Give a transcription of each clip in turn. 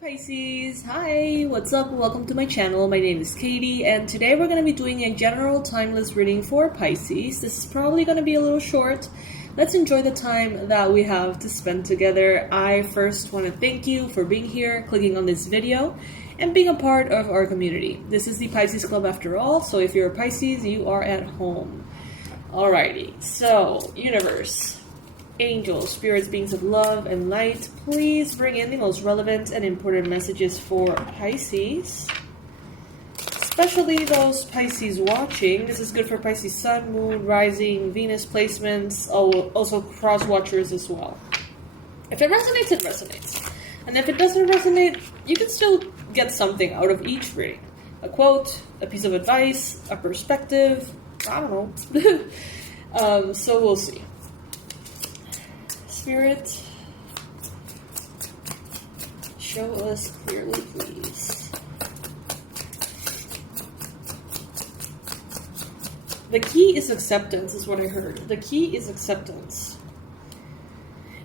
Pisces, hi, what's up? Welcome to my channel. My name is Katie, and today we're going to be doing a general timeless reading for Pisces. This is probably going to be a little short. Let's enjoy the time that we have to spend together. I first want to thank you for being here, clicking on this video, and being a part of our community. This is the Pisces Club after all, so if you're a Pisces, you are at home. Alrighty, so universe, angels, spirits, beings of love and light, please bring in the most relevant and important messages for Pisces, especially those Pisces watching. This is good for Pisces sun, moon, rising, Venus placements, also cross watchers as well. If it resonates, it resonates, and if it doesn't resonate, you can still get something out of each reading. A quote, a piece of advice, a perspective, I don't know. So we'll see. Spirit, show us clearly, please. The key is acceptance, is what I heard. The key is acceptance.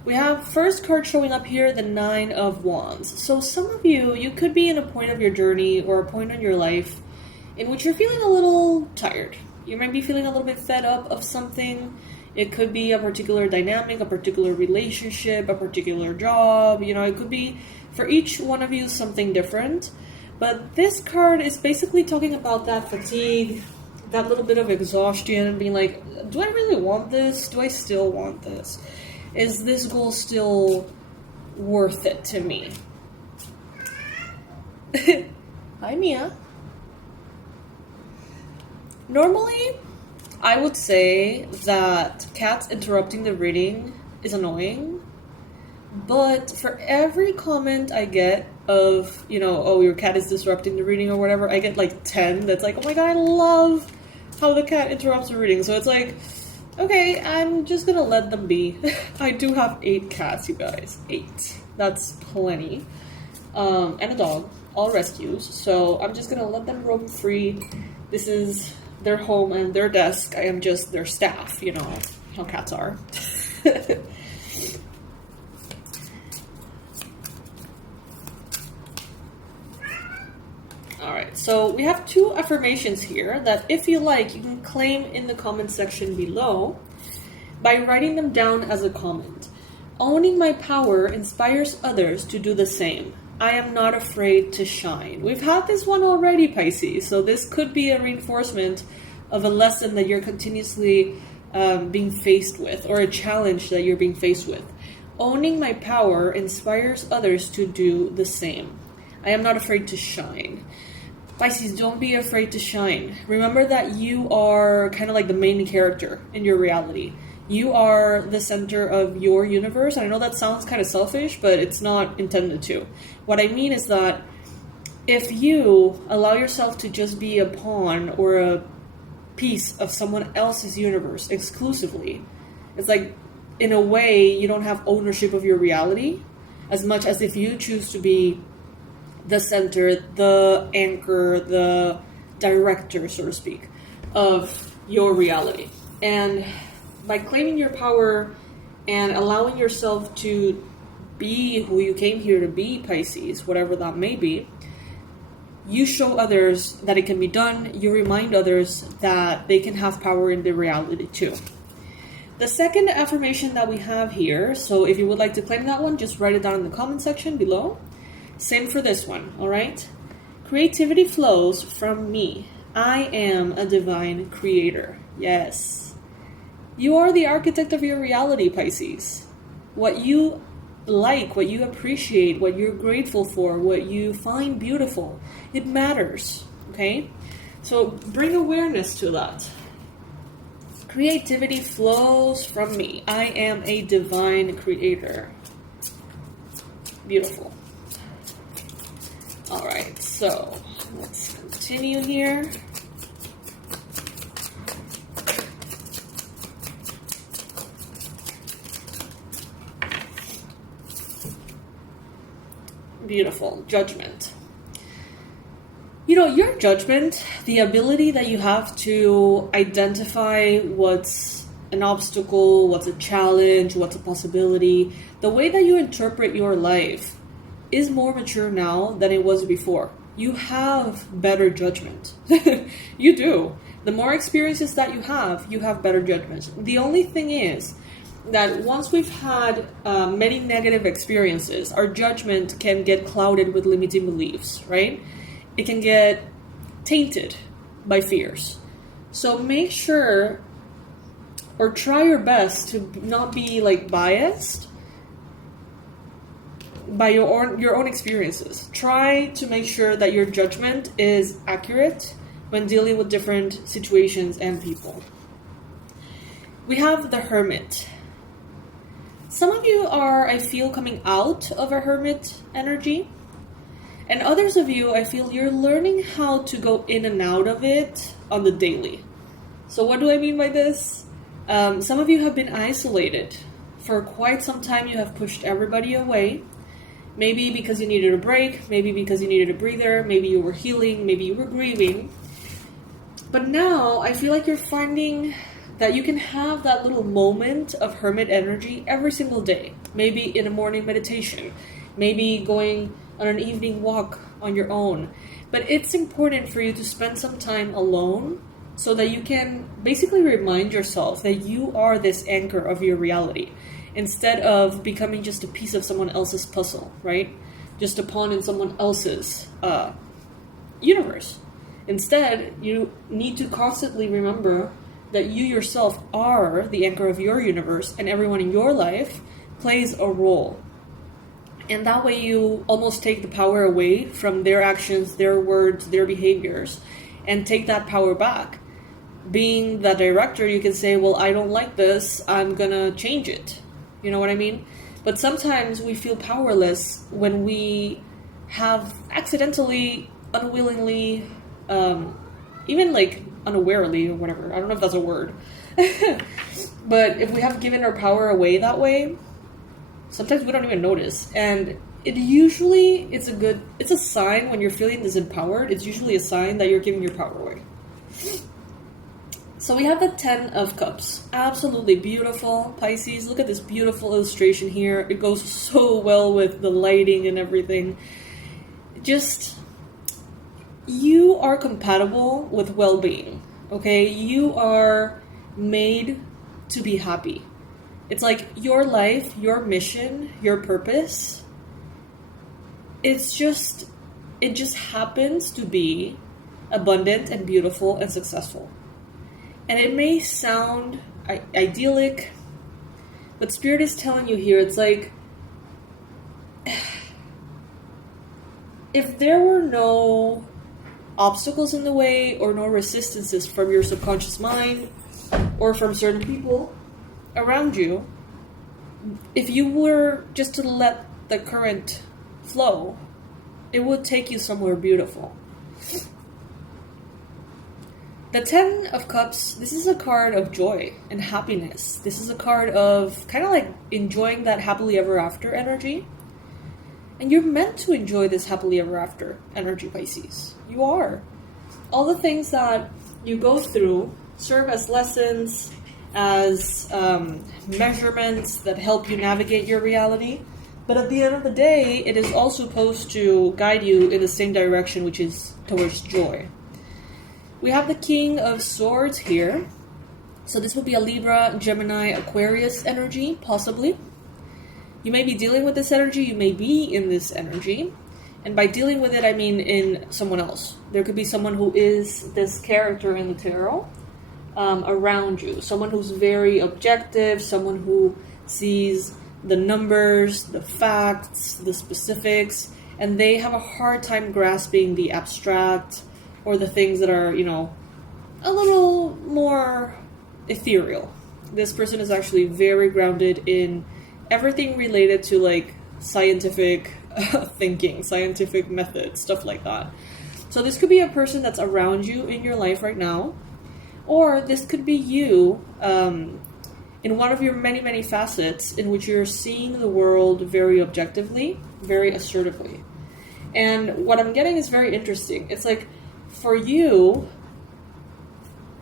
We have first card showing up here, the Nine of Wands. So some of you could be in a point of your journey or a point in your life in which you're feeling a little tired. You might be feeling a little bit fed up of something. It could be a particular dynamic, a particular relationship, a particular job. You know, it could be for each one of you something different. But this card is basically talking about that fatigue, that little bit of exhaustion, being like, do I really want this? Do I still want this? Is this goal still worth it to me? Hi, Mia. Normally, I would say that cats interrupting the reading is annoying, but for every comment I get of, you know, oh, your cat is disrupting the reading or whatever, I get like 10 that's like, oh my god, I love how the cat interrupts the reading. So it's like, okay, I'm just gonna let them be. I do have 8 cats, you guys. 8. That's plenty. And a dog, all rescues. So I'm just gonna let them roam free. This is their home and their desk. I am just their staff, you know how cats are. Alright, so we have 2 affirmations here that if you like, you can claim in the comment section below by writing them down as a comment. Owning my power inspires others to do the same. I am not afraid to shine. We've had this one already, Pisces, so this could be a reinforcement of a lesson that you're continuously being faced with, or a challenge that you're being faced with. Owning my power inspires others to do the same. I am not afraid to shine. Pisces, don't be afraid to shine. Remember that you are kind of like the main character in your reality. You are the center of your universe. I know that sounds kind of selfish, but it's not intended to. What I mean is that if you allow yourself to just be a pawn or a piece of someone else's universe exclusively, it's like, in a way, you don't have ownership of your reality as much as if you choose to be the center, the anchor, the director, so to speak, of your reality. And by claiming your power and allowing yourself to be who you came here to be, Pisces, whatever that may be, you show others that it can be done. You remind others that they can have power in their reality too. The second affirmation that we have here, so if you would like to claim that one, just write it down in the comment section below. Same for this one, all right? Creativity flows from me. I am a divine creator. Yes. You are the architect of your reality, Pisces. What you like, what you appreciate, what you're grateful for, what you find beautiful, it matters, okay? So bring awareness to that. Creativity flows from me. I am a divine creator. Beautiful. All right, so let's continue here. Beautiful. Judgment. You know, your judgment, the ability that you have to identify what's an obstacle, what's a challenge, what's a possibility, the way that you interpret your life is more mature now than it was before. You have better judgment. You do. The more experiences that you have better judgment. The only thing is that once we've had many negative experiences, our judgment can get clouded with limiting beliefs, right? It can get tainted by fears. So make sure, or try your best to not be like biased by your own experiences. Try to make sure that your judgment is accurate when dealing with different situations and people. We have the Hermit. Some of you are, I feel, coming out of a Hermit energy. And others of you, I feel you're learning how to go in and out of it on the daily. So what do I mean by this? Some of you have been isolated. For quite some time, you have pushed everybody away. Maybe because you needed a break, maybe because you needed a breather, maybe you were healing, maybe you were grieving. But now, I feel like you're finding that you can have that little moment of Hermit energy every single day. Maybe in a morning meditation, maybe going on an evening walk on your own. But it's important for you to spend some time alone so that you can basically remind yourself that you are this anchor of your reality, instead of becoming just a piece of someone else's puzzle, right? Just a pawn in someone else's universe. Instead, you need to constantly remember that you yourself are the anchor of your universe, and everyone in your life plays a role. And that way you almost take the power away from their actions, their words, their behaviors, and take that power back. Being the director, you can say, well, I don't like this, I'm gonna change it. You know what I mean? But sometimes we feel powerless when we have accidentally, unwillingly, even like unawarely or whatever. I don't know if that's a word. But if we have given our power away that way, sometimes we don't even notice. And it's a sign when you're feeling disempowered. It's usually a sign that you're giving your power away. So we have the 10 of Cups. Absolutely beautiful, Pisces. Look at this beautiful illustration here. It goes so well with the lighting and everything. Just, you are compatible with well-being, okay? You are made to be happy. It's like your life, your mission, your purpose, it just happens to be abundant and beautiful and successful. And it may sound idyllic, but Spirit is telling you here, it's like, if there were no obstacles in the way or no resistances from your subconscious mind or from certain people around you, if you were just to let the current flow, it would take you somewhere beautiful. The 10 of Cups, this is a card of joy and happiness. This is a card of kind of like enjoying that happily ever after energy. And you're meant to enjoy this happily ever after energy, Pisces. You are. All the things that you go through serve as lessons, as measurements that help you navigate your reality. But at the end of the day, it is also supposed to guide you in the same direction, which is towards joy. We have the King of Swords here. So this would be a Libra, Gemini, Aquarius energy, possibly. You may be dealing with this energy, you may be in this energy. And by dealing with it, I mean in someone else. There could be someone who is this character in the tarot around you. Someone who's very objective, someone who sees the numbers, the facts, the specifics, and they have a hard time grasping the abstract or the things that are, a little more ethereal. This person is actually very grounded in everything related to like scientific thinking, scientific methods, stuff like that. So this could be a person that's around you in your life right now, or this could be you in one of your many, many facets in which you're seeing the world very objectively, very assertively. And what I'm getting is very interesting. It's like, for you,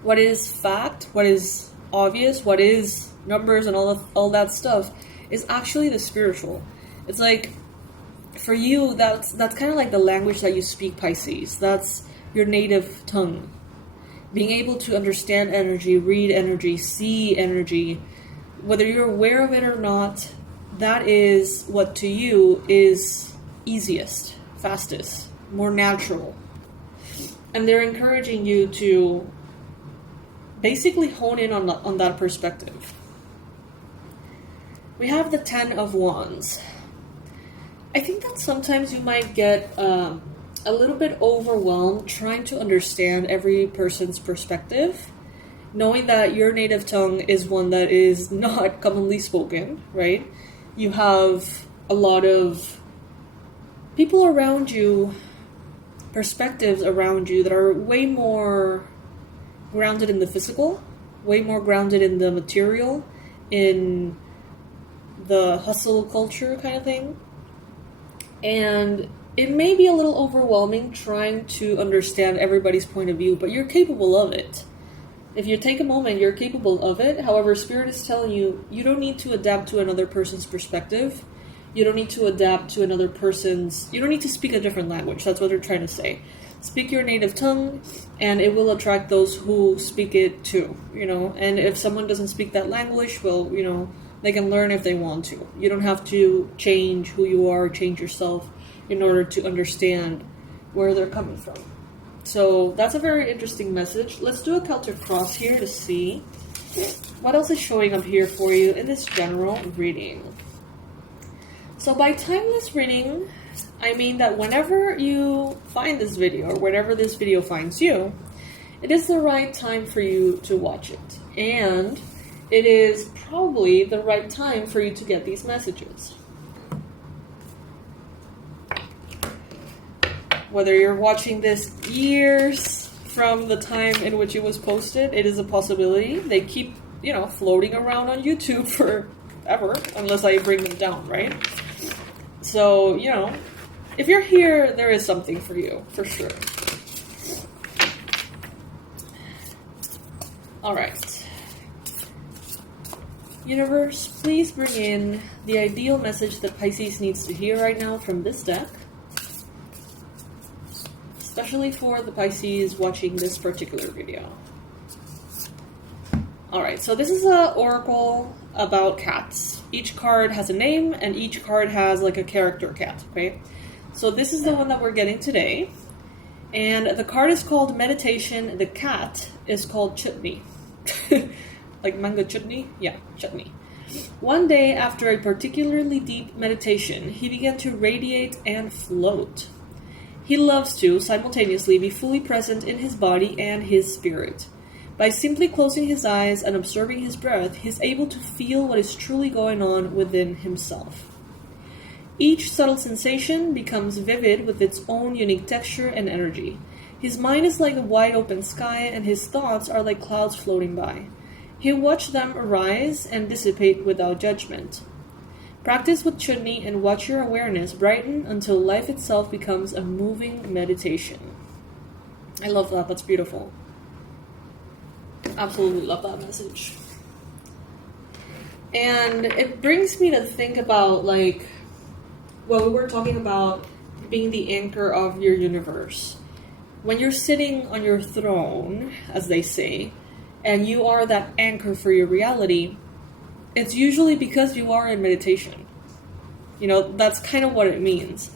what is fact, what is obvious, what is numbers and all that stuff is actually the spiritual. It's like for you, that's kind of like the language that you speak, Pisces. That's your native tongue. Being able to understand energy, read energy, see energy, whether you're aware of it or not, that is what to you is easiest, fastest, more natural. And they're encouraging you to basically hone in on that perspective. We have the 10 of Wands. I think that sometimes you might get a little bit overwhelmed trying to understand every person's perspective, knowing that your native tongue is one that is not commonly spoken, right? You have a lot of people around you, perspectives around you that are way more grounded in the physical, way more grounded in the material, in the hustle culture kind of thing. And it may be a little overwhelming trying to understand everybody's point of view, but you're capable of it. If you take a moment, you're capable of it. However, Spirit is telling you, you don't need to adapt to another person's perspective. You don't need to adapt to another person's... You don't need to speak a different language. That's what they're trying to say. Speak your native tongue, and it will attract those who speak it too, you know. And if someone doesn't speak that language, well, you know, they can learn if they want to. You don't have to change who you are, change yourself in order to understand where they're coming from. So that's a very interesting message. Let's do a Celtic cross here to see what else is showing up here for you in this general reading. So by timeless reading, I mean that whenever you find this video, or whenever this video finds you, it is the right time for you to watch it. And it is probably the right time for you to get these messages. Whether you're watching this years from the time in which it was posted, it is a possibility. They keep, you know, floating around on YouTube forever, unless I bring them down, right? So, you know, if you're here, there is something for you, for sure. All right. Universe, please bring in the ideal message that Pisces needs to hear right now from this deck. Especially for the Pisces watching this particular video. Alright, so this is an oracle about cats. Each card has a name, and each card has like a character cat, okay? So this is the one that we're getting today. And the card is called Meditation. The cat is called Chutney. Like mango chutney? Yeah, chutney. One day, after a particularly deep meditation, he began to radiate and float. He loves to, simultaneously, be fully present in his body and his spirit. By simply closing his eyes and observing his breath, he is able to feel what is truly going on within himself. Each subtle sensation becomes vivid with its own unique texture and energy. His mind is like a wide open sky, and his thoughts are like clouds floating by. He'll watch them arise and dissipate without judgment. Practice with Chutney and watch your awareness brighten until life itself becomes a moving meditation. I love that. That's beautiful. Absolutely love that message. And it brings me to think about, like, well, we were talking about being the anchor of your universe. When you're sitting on your throne, as they say, and you are that anchor for your reality, it's usually because you are in meditation. You know, that's kind of what it means.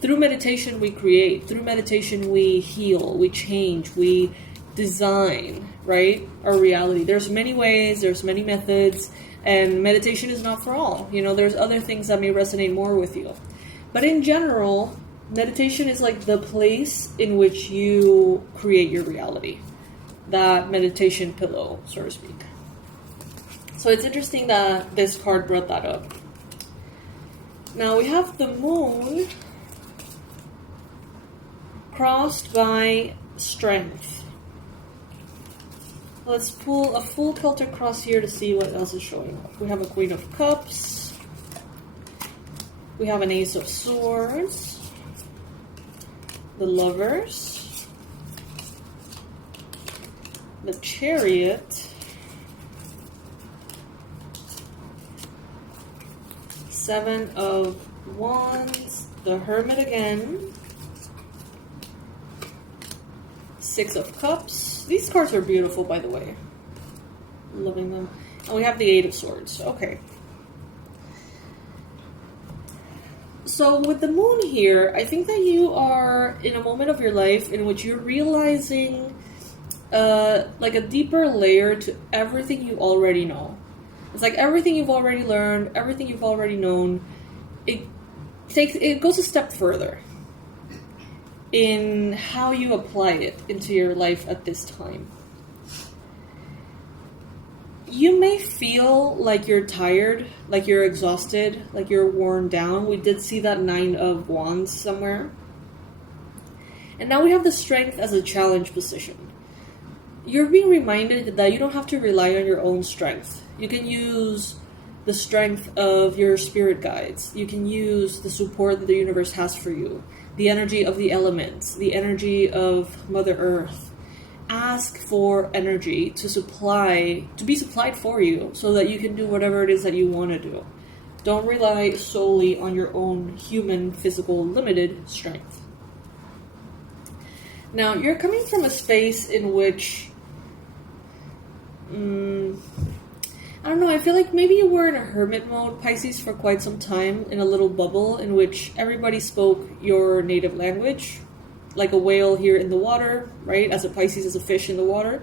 Through meditation we create. Through meditation we heal, we change, we design, right? Our reality. There's many ways, there's many methods, and meditation is not for all. You know, there's other things that may resonate more with you. But in general, meditation is like the place in which you create your reality. That meditation pillow, so to speak. So it's interesting that this card brought that up. Now we have the moon crossed by strength. Let's pull a full Celtic cross here to see what else is showing up. We have a Queen of Cups. We have an Ace of Swords. The Lovers. The Chariot. Seven of Wands The Hermit again. Six of Cups. These cards are beautiful, by the way. Loving them. And we have the Eight of Swords. Okay. So with the Moon here, I think that you are in a moment of your life in which you're realizing like a deeper layer to everything you already know. It's like everything you've already learned, everything you've already known, it goes a step further in how you apply it into your life at this time. You may feel like you're tired, like you're exhausted, like you're worn down. We did see that Nine of Wands somewhere. And now we have the Strength as a challenge position. You're being reminded that you don't have to rely on your own strength. You can use the strength of your spirit guides. You can use the support that the universe has for you. The energy of the elements, the energy of Mother Earth. Ask for energy to be supplied for you so that you can do whatever it is that you want to do. Don't rely solely on your own human, physical, limited strength. Now, you're coming from a space in which, I don't know, I feel like maybe you were in a hermit mode, Pisces, for quite some time, in a little bubble in which everybody spoke your native language, like a whale here in the water, right? As a Pisces is a fish in the water.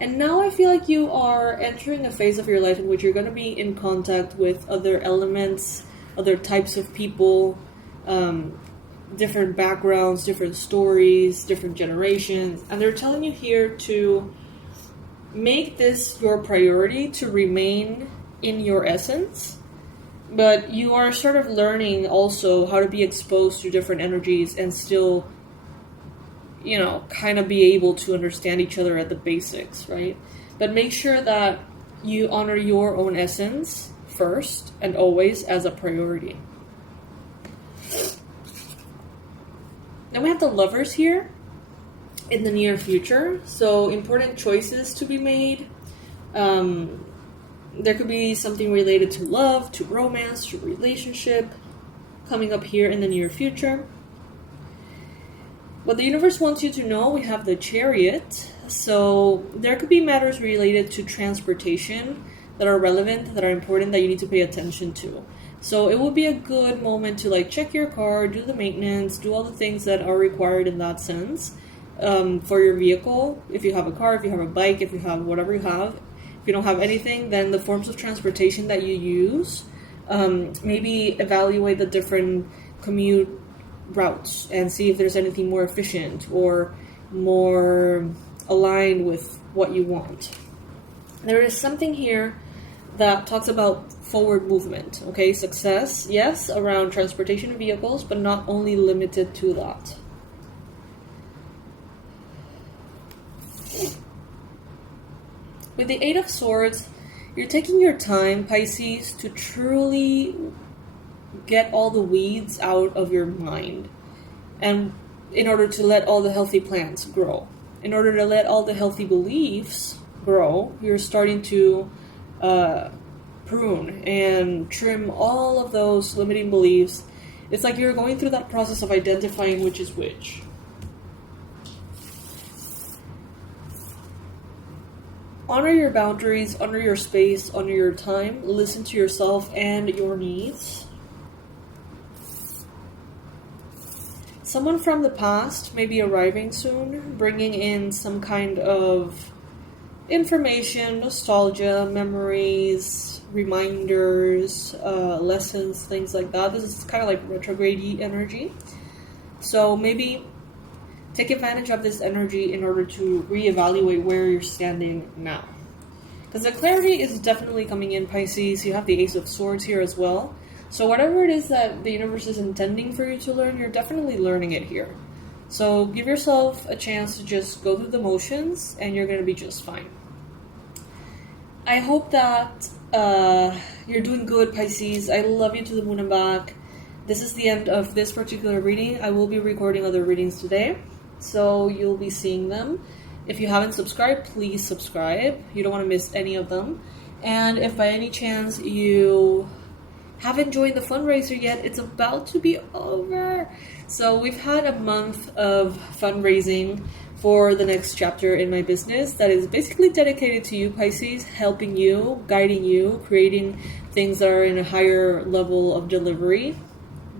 And now I feel like you are entering a phase of your life in which you're going to be in contact with other elements, other types of people, different backgrounds, different stories, different generations. And they're telling you here to make this your priority, to remain in your essence. But you are sort of learning also how to be exposed to different energies and still, you know, kind of be able to understand each other at the basics, right? But make sure that you honor your own essence first and always as a priority. Then we have the Lovers here in the near future. So important choices to be made. There could be something related to love, to romance, to relationship coming up here in the near future. What the universe wants you to know, we have the Chariot. So there could be matters related to transportation that are relevant, that are important, that you need to pay attention to. So it would be a good moment to like check your car, do the maintenance, do all the things that are required in that sense for your vehicle. If you have a car, if you have a bike, if you have whatever you have. If you don't have anything, then the forms of transportation that you use, maybe evaluate the different commute routes and see if there's anything more efficient or more aligned with what you want. There is something here that talks about forward movement, okay? Success, yes, around transportation vehicles, but not only limited to that. With the Eight of Swords, you're taking your time, Pisces, to truly get all the weeds out of your mind, and in order to let all the healthy plants grow, in order to let all the healthy beliefs grow, you're starting to prune and trim all of those limiting beliefs. It's like you're going through that process of identifying which is which. Honor your boundaries, honor your space, honor your time, listen to yourself and your needs. Someone from the past may be arriving soon, bringing in some kind of information, nostalgia, memories, reminders, lessons, things like that. This is kind of like retrograde energy. So maybe take advantage of this energy in order to reevaluate where you're standing now. Because the clarity is definitely coming in, Pisces. You have the Ace of Swords here as well. So whatever it is that the universe is intending for you to learn, you're definitely learning it here. So give yourself a chance to just go through the motions and you're going to be just fine. I hope that you're doing good, Pisces. I love you to the moon and back. This is the end of this particular reading. I will be recording other readings today, so you'll be seeing them. If you haven't subscribed, please subscribe. You don't want to miss any of them. And if by any chance you haven't joined the fundraiser yet, it's about to be over. So we've had a month of fundraising for the next chapter in my business that is basically dedicated to you, Pisces, helping you, guiding you, creating things that are in a higher level of delivery,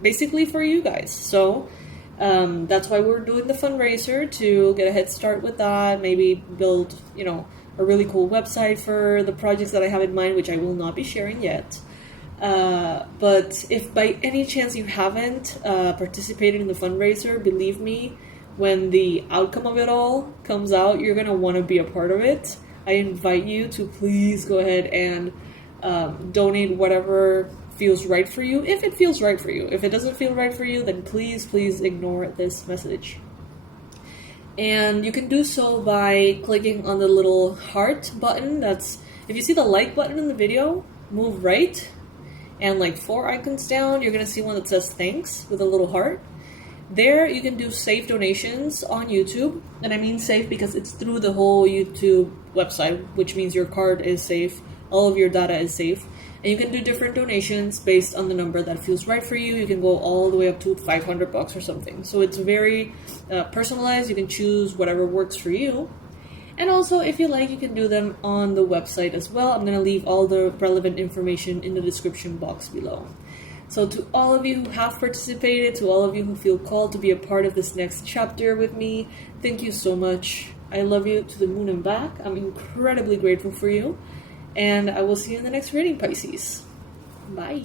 basically for you guys. So that's why we're doing the fundraiser, to get a head start with that, maybe build, a really cool website for the projects that I have in mind, which I will not be sharing yet. But if by any chance you haven't participated in the fundraiser, believe me, when the outcome of it all comes out, you're going to want to be a part of it. I invite you to please go ahead and donate whatever feels right for you, if it feels right for you. If it doesn't feel right for you, then please ignore this message. And you can do so by clicking on the little heart button. If you see the like button in the video, move right, and like 4 icons down, you're going to see one that says thanks with a little heart. There you can do safe donations on YouTube, and I mean safe because it's through the whole YouTube website, which means your card is safe, all of your data is safe, and you can do different donations based on the number that feels right for you. You can go all the way up to $500 or something. So it's very personalized. You can choose whatever works for you. And also, if you like, you can do them on the website as well. I'm going to leave all the relevant information in the description box below. So to all of you who have participated, to all of you who feel called to be a part of this next chapter with me, thank you so much. I love you to the moon and back. I'm incredibly grateful for you. And I will see you in the next reading, Pisces. Bye.